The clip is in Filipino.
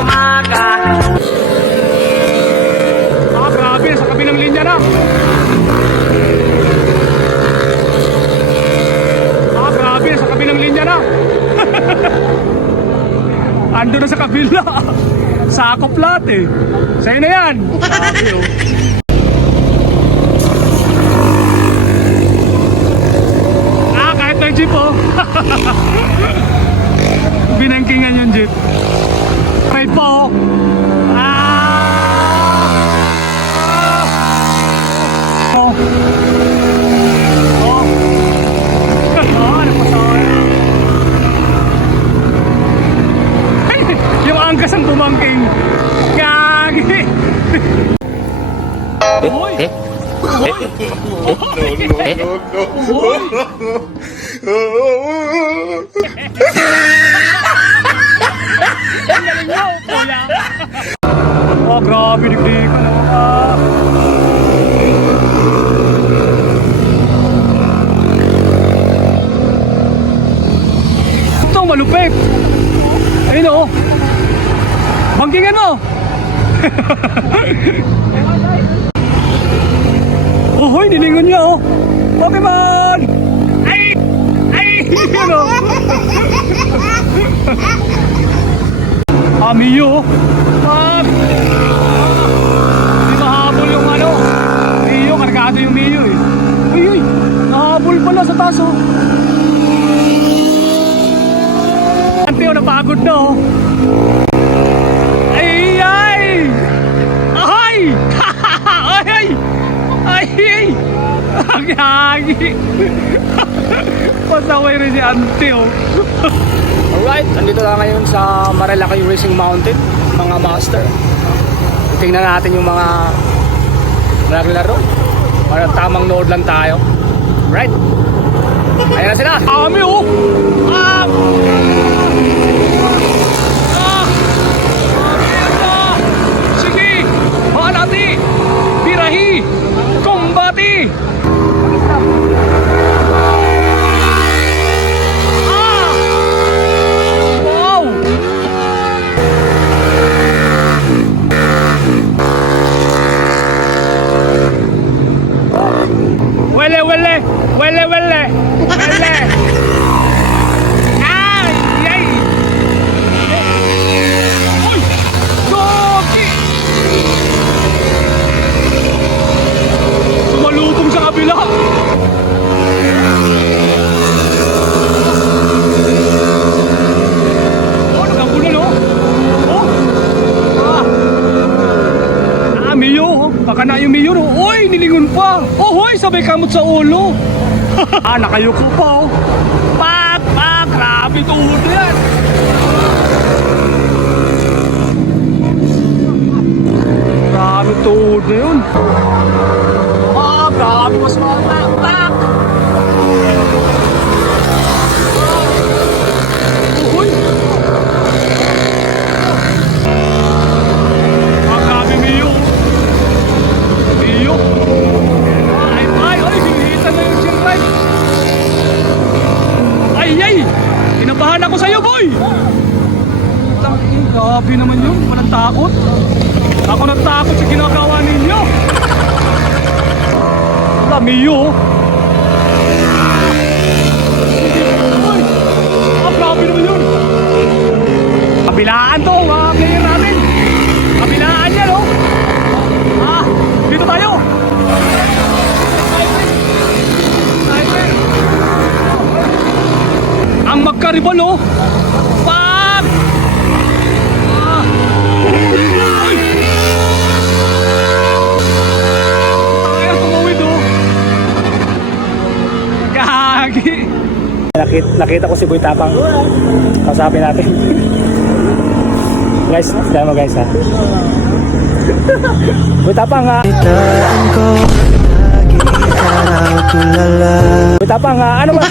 umaga. Ah, grabe, sa kabilang linya na. Ah, grabe, sa kabilang linya na. Ando na sa kabila. Sakop lahat eh. Sa'yo na yan. Grabe oh. Ah, kahit may jeep oh. Binangkingan yung jeep. Ride po oh. Oh. Oh. Napasaway. Yung angkas ang bumangking. Gagi. Uy. Uy. Ang galing mo, kuya. Oh, grabe, digdig ka naman. Ito, malupit. Ayun o. Bangkingan mo. Oh, hoy, nilingon niya oh. Pokemon! Ay! Ay! Yun o. Miyo. Di mahabol yung ano. Miyo, kargado yung Miyo eh. Uy, uy. Nahabol pala sa taso. Ante o, napagod na oh. Ay, ay! Ay! Ay, ay! Ay, ay! Ang hagi! Pasaway rin si Ante oh. Alright, nandito na ngayon sa Marilaki Racing Mountain, mga master. Tingnan natin yung mga naglaro. Para tamang nood lang tayo. Right? Ayan na sila! Kami oh! Ah! Sige! Mahalati! Birahi! Kumbati! Wele, wele, wele, wele, wele. Ay, ay. Uy, doki. Sumalubong sa kabila. Oh, nagkagulan oh. Oh. Ah, Miyo oh. Baka na yung Miyo oh. Uy, nilingon pa. Oh, hoy, sabay kamot sa ulo. Ah, nakayuko pa oh. Pak, pak, grabe tuhod na yan. Grabe tuhod na yun. Ah, grabe mas mga pak. Oh, hoy. Ah, grabe Miyo. Miyo. Ay, ay, ay, sinihitan na yung sirride. Ay, ay, kinabahan ako sa'yo, boy. Grabe naman yun, walang takot. Ako natakot sa ginagawa ninyo. Wala, Miyo. Ay, grabe naman yun. Kabilaan to, mga player natin. Kabilaan yan, oh. Ah, dito tayo. Ang magkaribal oh. Pag! Ah! Ay! Ay, tumawid oh. Gagi! Nakita ko si Boy Tapang. Kausapin natin. Guys, dahil mo guys ha. Boy Tapang ha. Boy Tapang ha. Ano ba?